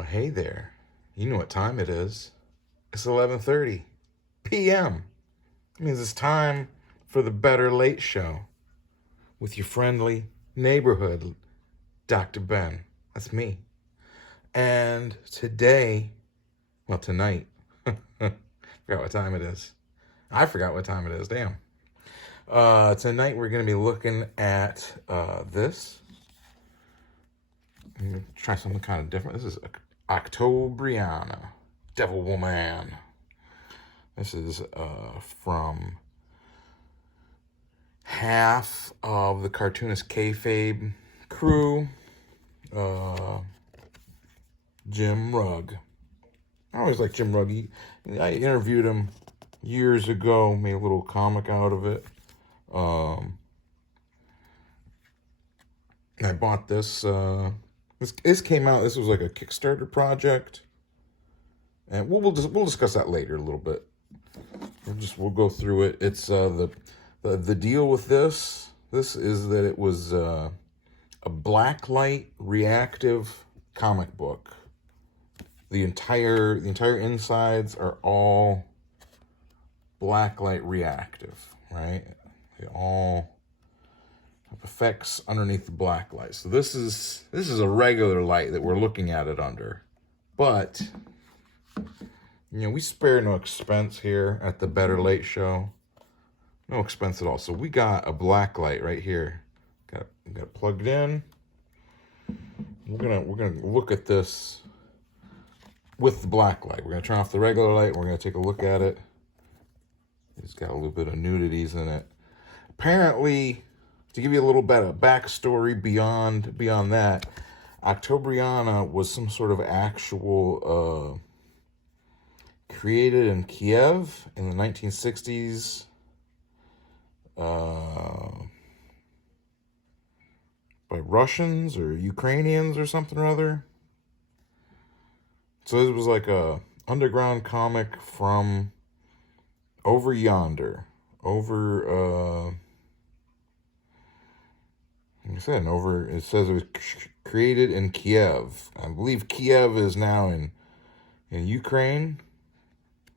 Well, hey there. You know what time it is. It's 11:30 p.m. It means it's time for the Better Late Show with your friendly neighborhood Dr.Ben. That's me. And tonight, forgot what time it is. I forgot what time it is, damn. Tonight we're going to be looking at this. I'm going to try something kind of different. This is Octobriana, Devil Woman. This is from half of the cartoonist kayfabe crew, Jim Rugg. I always like Jim Rugg. I interviewed him years ago, made a little comic out of it. I bought this. This came out. This was like a Kickstarter project, and we'll discuss that later a little bit. We'll go through it. It's the deal with this. This is that it was a blacklight reactive comic book. The entire insides are all blacklight reactive, right? They all have effects underneath the black light. So this is a regular light that we're looking at it under. But we spare no expense here at the Better Late Show. No expense at all. So we got a black light right here. Got it plugged in. We're gonna look at this with the black light. We're gonna turn off the regular light. We're gonna take a look at it. It's got a little bit of nudities in it. Apparently, to give you a little bit of backstory beyond that, Octobriana was some sort of actual created in Kiev in the 1960s. By Russians or Ukrainians or something or other. So it was like a underground comic from over yonder, like I said, it says it was created in Kiev. I believe Kiev is now in Ukraine.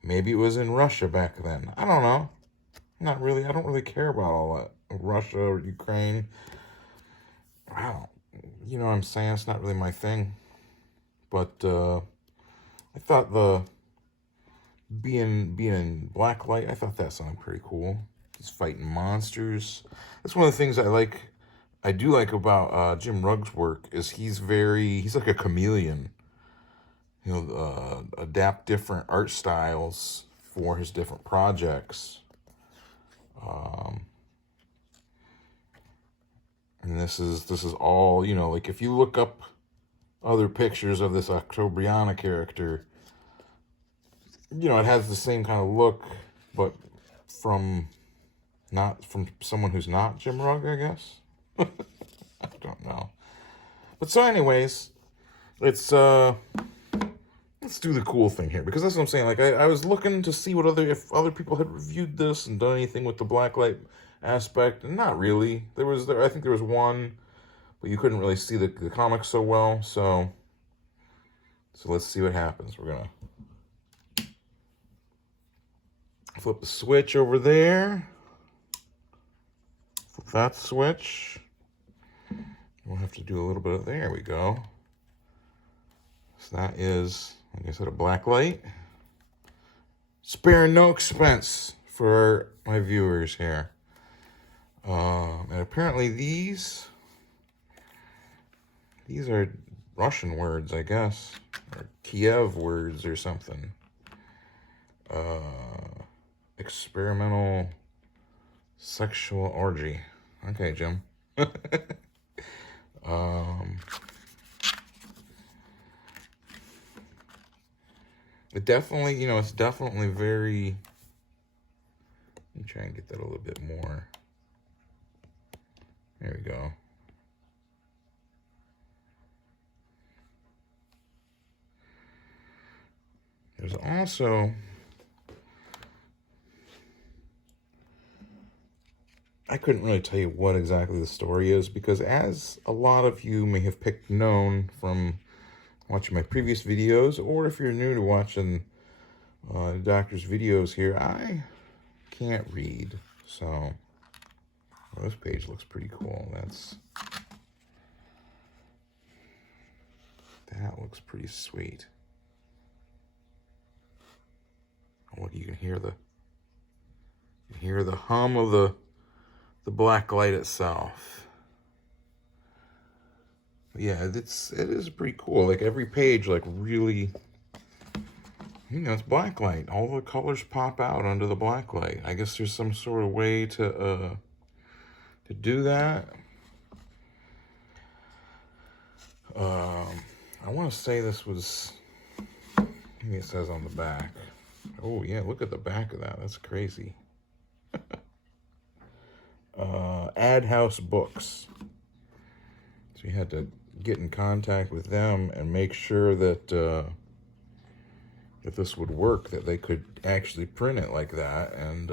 Maybe it was in Russia back then. I don't know. Not really. I don't really care about all that. Russia or Ukraine. You know what I'm saying? It's not really my thing. But I thought the being in blacklight, I thought that sounded pretty cool. Just fighting monsters. That's one of the things I do like about Jim Rugg's work is he's like a chameleon. Adapt different art styles for his different projects. And this is all, like if you look up other pictures of this Octobriana character, it has the same kind of look, but from someone who's not Jim Rugg, I guess. I don't know. But so anyways, let's do the cool thing here, because that's what I'm saying. Like I was looking to see if other people had reviewed this and done anything with the blacklight aspect, and not really. I think there was one, but you couldn't really see the comics so well. So let's see what happens. We're gonna flip the switch over there. Flip that switch. We'll have to do a little bit of, there we go. So that is, like I said, a black light. Spare no expense for my viewers here. And apparently these are Russian words, I guess, or Kiev words or something. Experimental sexual orgy. Okay, Jim. It definitely, it's definitely very, let me try and get that a little bit more. There we go. There's also, I couldn't really tell you what exactly the story is, because as a lot of you may have known from watching my previous videos, or if you're new to watching the doctor's videos here, I can't read, so well, this page looks pretty cool. That looks pretty sweet. Oh, look, you can hear the hum of the black light itself. Yeah, it is pretty cool. Like every page, like really, you know, it's black light. All the colors pop out under the black light. I guess there's some sort of way to do that. I want to say this was, maybe it says on the back. Oh yeah, look at the back of that. That's crazy. Ad House Books. So you had to get in contact with them and make sure that if this would work, that they could actually print it like that, and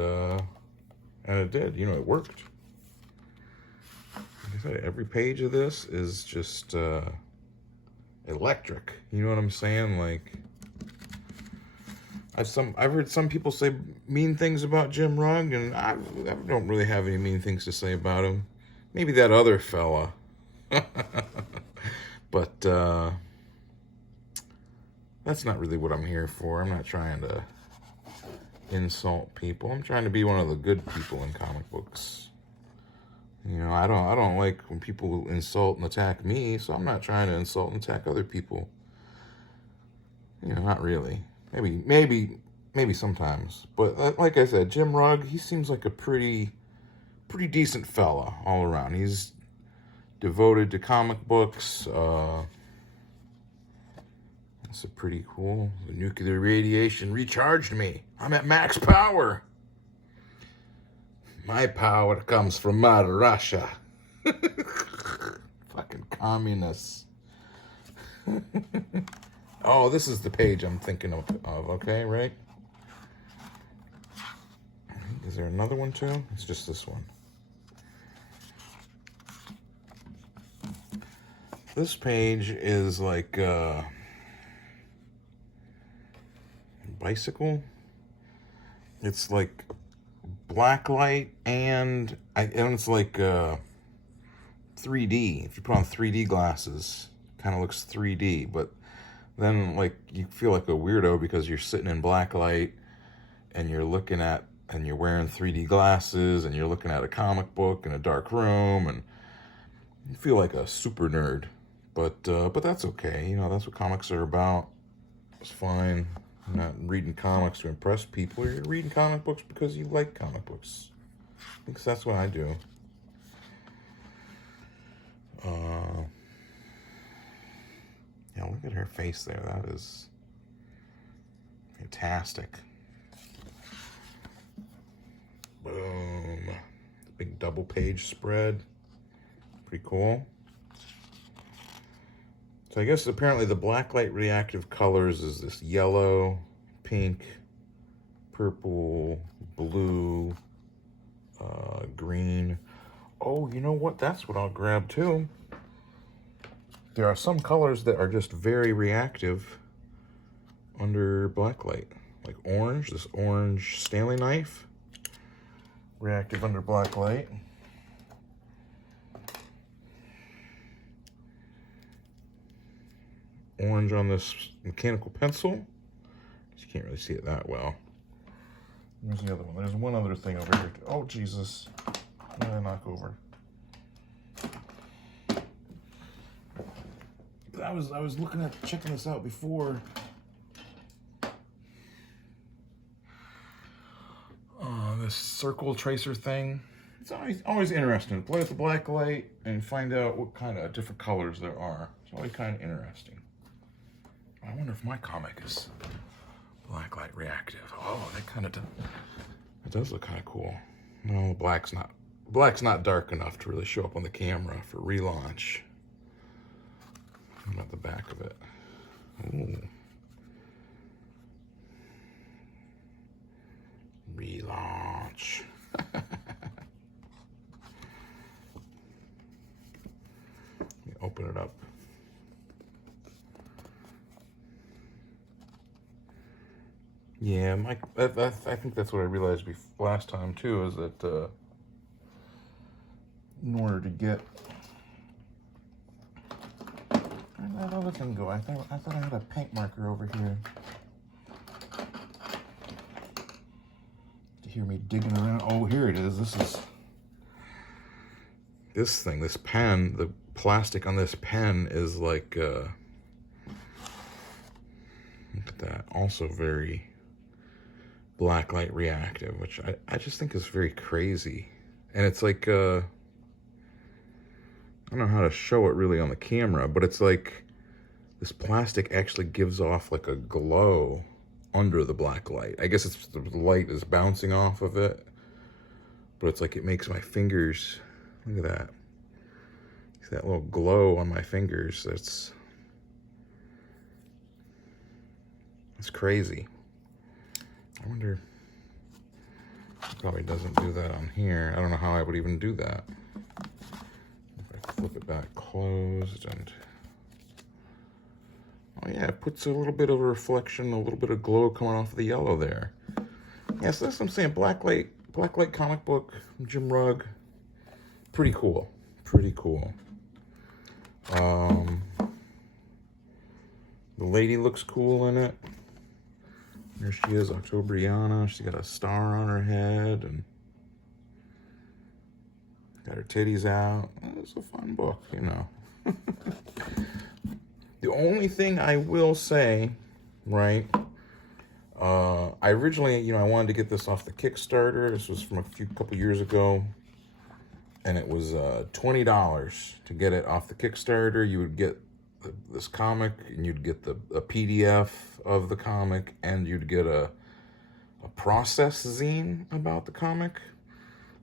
it did. You know, it worked. Like I said, every page of this is just electric. You know what I'm saying? Like, I've heard some people say mean things about Jim Rugg, and I don't really have any mean things to say about him. Maybe that other fella. But that's not really what I'm here for. I'm not trying to insult people. I'm trying to be one of the good people in comic books. You know, I don't like when people insult and attack me, so I'm not trying to insult and attack other people. You know, not really. Maybe sometimes. But like I said, Jim Rugg, he seems like a pretty decent fella all around. He's devoted to comic books. That's pretty cool. The nuclear radiation recharged me. I'm at max power. My power comes from Mother Russia. Fucking communists. Oh, this is the page I'm thinking of, okay, right? Is there another one too? It's just this one. This page is like bicycle. It's like blacklight and it's like 3D. If you put on 3D glasses, kind of looks 3D, but then like you feel like a weirdo because you're sitting in blacklight and you're wearing 3D glasses and you're looking at a comic book in a dark room, and you feel like a super nerd. But that's okay. You know, that's what comics are about. It's fine. You're not reading comics to impress people. You're reading comic books because you like comic books. Because that's what I do. Yeah, look at her face there. That is fantastic. Boom. Big double page spread. Pretty cool. So I guess apparently the blacklight reactive colors is this yellow, pink, purple, blue, green. Oh, you know what? That's what I'll grab too. There are some colors that are just very reactive under blacklight. Like orange, this orange Stanley knife. Reactive under blacklight. Orange on this mechanical pencil. You can't really see it that well. Where's the other one? There's one other thing over here. Oh, Jesus. What did I knock over? I was looking at checking this out before. This circle tracer thing. It's always interesting to play with the black light and find out what kind of different colors there are. It's always kind of interesting. I wonder if my comic is blacklight reactive. Oh, that does look kind of cool. No, black's not dark enough to really show up on the camera for relaunch. What about the back of it? Ooh. Relaunch. Let me open it up. Yeah, I think that's what I realized last time too, is that in order to get, where'd that other thing go? I thought I had a paint marker over here. To hear me digging around. Oh, here it is. This thing, this pen. The plastic on this pen is like, look at that. Also very blacklight reactive, which I just think is very crazy. And it's like, I don't know how to show it really on the camera, but it's like this plastic actually gives off like a glow under the black light. I guess it's the light is bouncing off of it, but it's like it makes my fingers, look at that. See that little glow on my fingers? It's crazy. I wonder, it probably doesn't do that on here. I don't know how I would even do that. If I flip it back closed and, oh yeah, it puts a little bit of a reflection, a little bit of glow coming off of the yellow there. Yeah, so that's what I'm saying. Blacklight comic book, Jim Rugg. Pretty cool. Pretty cool. The lady looks cool in it. There she is, Octobriana. She's got a star on her head and got her titties out. It's a fun book, you know. The only thing I will say, right, I originally, you know, I wanted to get this off the Kickstarter. This was from a couple years ago, and it was $20 to get it off the Kickstarter. You would get this comic, and you'd get a PDF of the comic, and you'd get a process zine about the comic.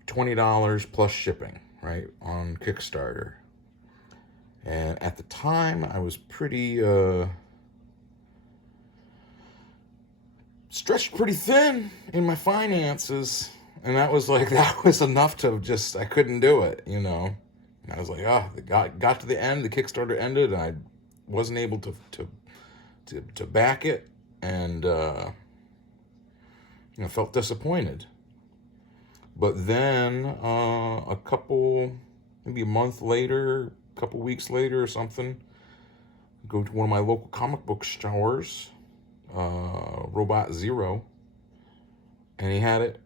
$20 plus shipping, right, on Kickstarter. And at the time, I was pretty stretched pretty thin in my finances, and that was enough to just, I couldn't do it, you know. And I was like, oh, got to the end, the Kickstarter ended, and I wasn't able to back it, and you know, felt disappointed. But then maybe a month later, a couple weeks later or something, go to one of my local comic book stores, Robot Zero, and he had it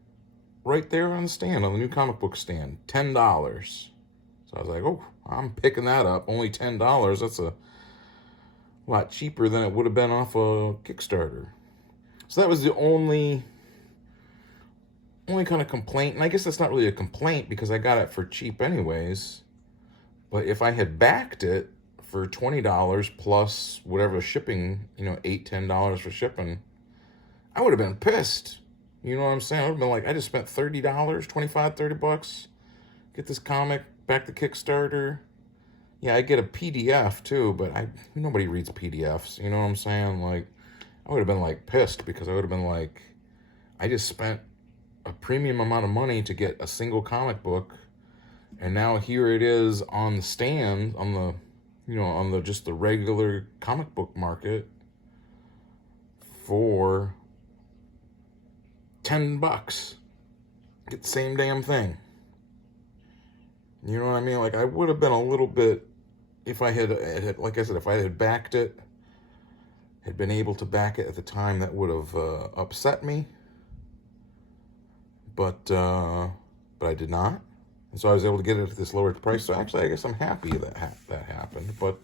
right there on the stand, on the new comic book stand, $10. So I was like, oh, I'm picking that up. Only $10. That's a lot cheaper than it would have been off a Kickstarter. So that was the only kind of complaint. And I guess that's not really a complaint because I got it for cheap anyways. But if I had backed it for $20 plus whatever shipping, you know, $8, $10 for shipping, I would have been pissed. You know what I'm saying? I would have been like, I just spent $30, $25, $30, get this comic, back to Kickstarter. Yeah, I get a PDF too, but nobody reads PDFs. You know what I'm saying? Like, I would have been like pissed because I would have been like, I just spent a premium amount of money to get a single comic book, and now here it is on the stand, on the, you know, on the just the regular comic book market for $10. Get the same damn thing. You know what I mean? Like, I would have been a little bit, if I had, like I said, if I had backed it, had been able to back it at the time, that would have upset me. But I did not. And so I was able to get it at this lower price. So actually, I guess I'm happy that happened. But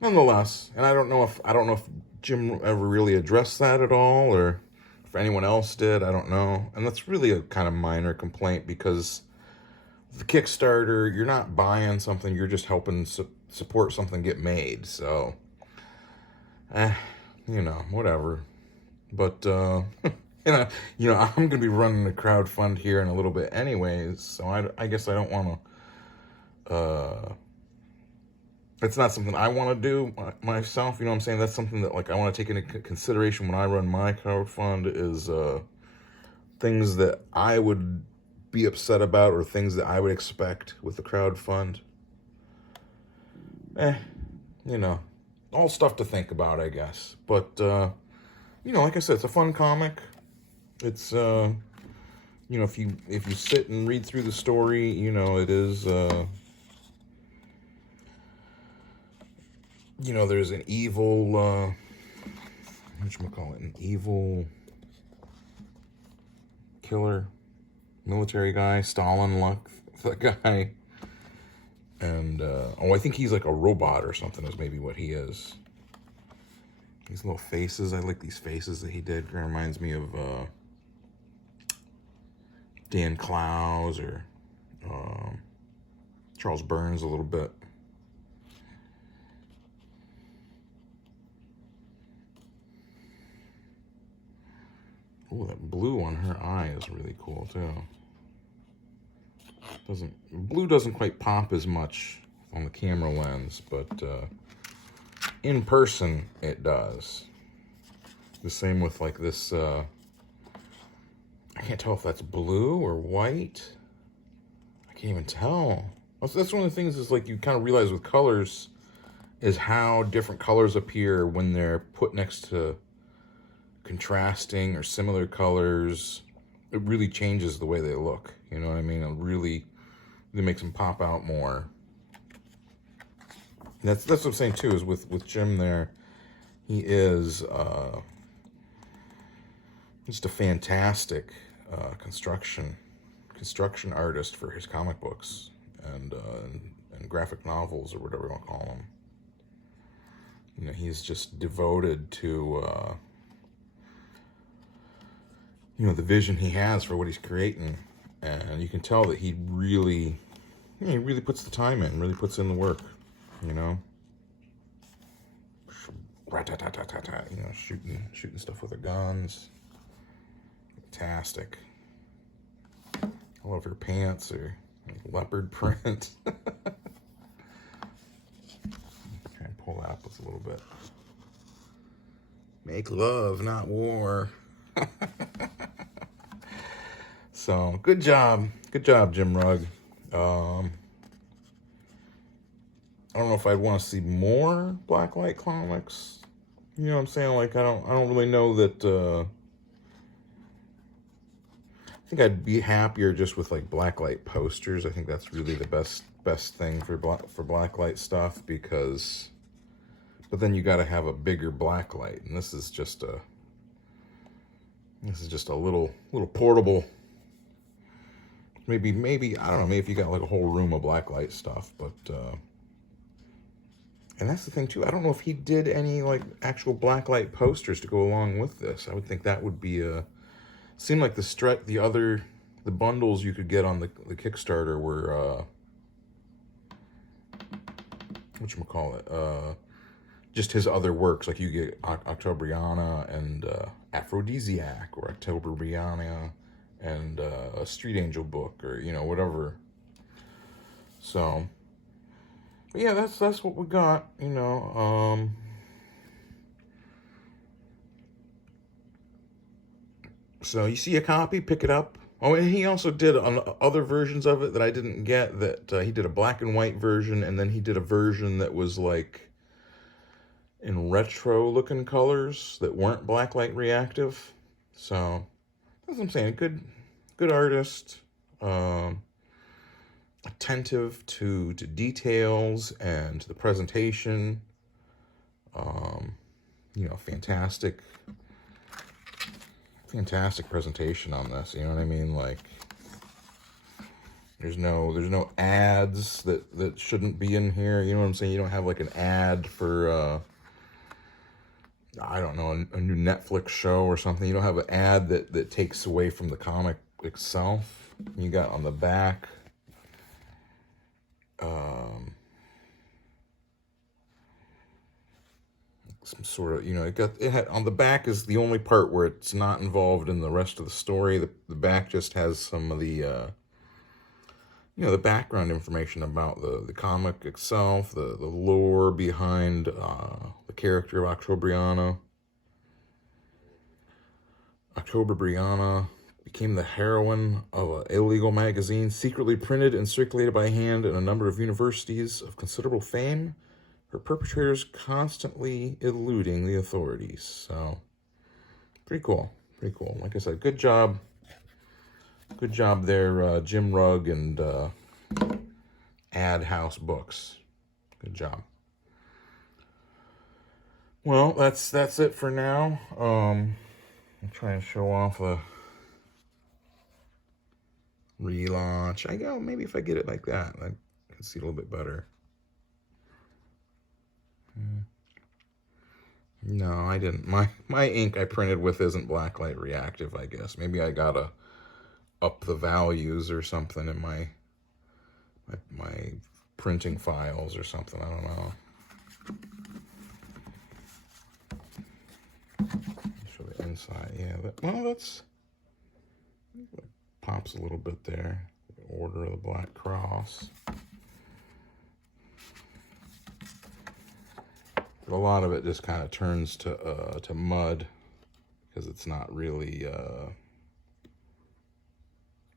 nonetheless, and I don't know if Jim ever really addressed that at all, or if anyone else did. I don't know. And that's really a kind of minor complaint because the Kickstarter, you're not buying something, you're just helping support something get made. So, you know, whatever. But I'm going to be running a crowd fund here in a little bit anyways, so I guess I don't want to, it's not something I want to do myself, you know what I'm saying? That's something that, like, I want to take into consideration when I run my crowd fund is things that I would be upset about or things that I would expect with the crowd fund. You know, all stuff to think about, I guess. But, you know, like I said, it's a fun comic. It's, you know, if you sit and read through the story, you know, it is, you know, there's an evil, whatchamacallit, an evil killer, military guy, Stalin luck, that guy. And, oh, I think he's like a robot or something is maybe what he is. These little faces, I like these faces that he did. It reminds me of Dan Clowes or Charles Burns a little bit. Oh, that blue on her eye is really cool too. Blue doesn't quite pop as much on the camera lens, but in person it does. The same with like this, I can't tell if that's blue or white. I can't even tell. That's one of the things is like you kind of realize with colors is how different colors appear when they're put next to contrasting or similar colors. It really changes the way they look. You know what I mean? It really makes them pop out more. That's what I'm saying too, is with Jim there, he is just a fantastic construction artist for his comic books and graphic novels or whatever you want to call them. You know, he's just devoted to you know, the vision he has for what he's creating, and you can tell that he really puts the time in, really puts in the work, you know. You know, shooting stuff with the guns. Fantastic. I love her pants or leopard print. Try and pull that up just a little bit. Make love, not war. So, good job, Jim Rugg. I don't know if I'd want to see more Blacklight comics. You know what I'm saying? Like, I don't really know that. I think I'd be happier just with like Blacklight posters. I think that's really the best thing for Blacklight stuff, because, but then you got to have a bigger Blacklight, and this is just a little portable. Maybe I don't know. Maybe if you got like a whole room of Blacklight stuff, but and that's the thing too. I don't know if he did any like actual Blacklight posters to go along with this. I would think that would be a. Seemed like the bundles you could get on the Kickstarter were whatchamacallit, just his other works. Like you get Octobriana and Aphrodisiac, or Octobriana and a Street Angel book, or you know, whatever. So but yeah, that's what we got, you know. So you see a copy, pick it up. Oh, and he also did other versions of it that I didn't get. That he did a black and white version, and then he did a version that was like in retro-looking colors that weren't blacklight reactive. So that's what I'm saying. Good artist. Attentive to details and to the presentation. You know, fantastic presentation on this. You know what I mean? Like, there's no ads that shouldn't be in here. You know what I'm saying? You don't have like an ad for I don't know, a new Netflix show or something. You don't have an ad that takes away from the comic itself. You got on the back some sort of, you know, it had on the back is the only part where it's not involved in the rest of the story. The back just has some of the you know, the background information about the comic itself, the lore behind the character of Octobriana. Octobriana became the heroine of an illegal magazine secretly printed and circulated by hand in a number of universities of considerable fame, her perpetrators constantly eluding the authorities. So Pretty cool. Pretty cool. Like I said, good job. Good job there, Jim Rugg and Ad House Books. Good job. Well, that's it for now. I'm trying to show off a relaunch. I go, maybe if I get it like that, I can see it a little bit better. No, I didn't. My ink I printed with isn't blacklight reactive, I guess. Maybe I gotta up the values or something in my printing files or something. I don't know. Show the inside. Yeah, that's pops a little bit there. Order of the Black Cross. But a lot of it just kind of turns to mud because it's not really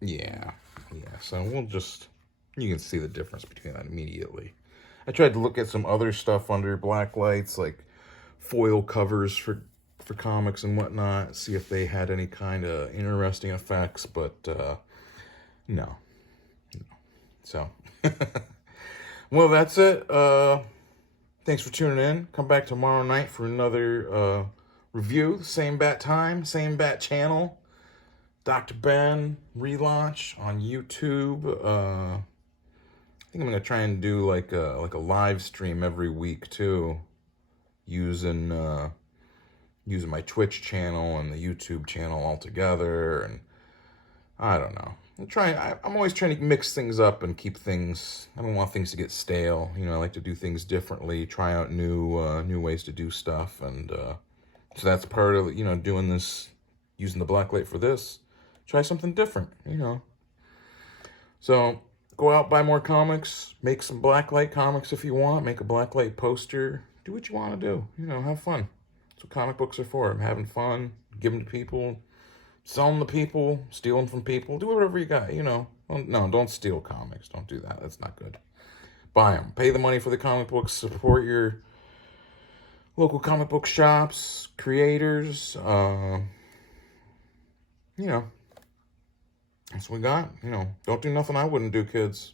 yeah. So we'll just, you can see the difference between that immediately. I tried to look at some other stuff under black lights, like foil covers for comics and whatnot, see if they had any kind of interesting effects, but no. So well, that's it. Thanks for tuning in. Come back tomorrow night for another review. Same bat time, same bat channel. Dr.Ben relaunch on YouTube. I think I'm gonna try and do like a live stream every week too, using my Twitch channel and the YouTube channel all together. And I don't know. I'm always trying to mix things up and keep things. I don't want things to get stale. You know, I like to do things differently, try out new ways to do stuff, and so that's part of doing this, using the blacklight for this. Try something different, So go out, buy more comics, make some blacklight comics if you want, make a blacklight poster, do what you want to do. Have fun. That's what comic books are for. I'm having fun, give them to people. Sell them to people, steal them from people, do whatever you got, No, don't steal comics. Don't do that. That's not good. Buy them. Pay the money for the comic books. Support your local comic book shops, creators. That's what we got. Don't do nothing I wouldn't do, kids.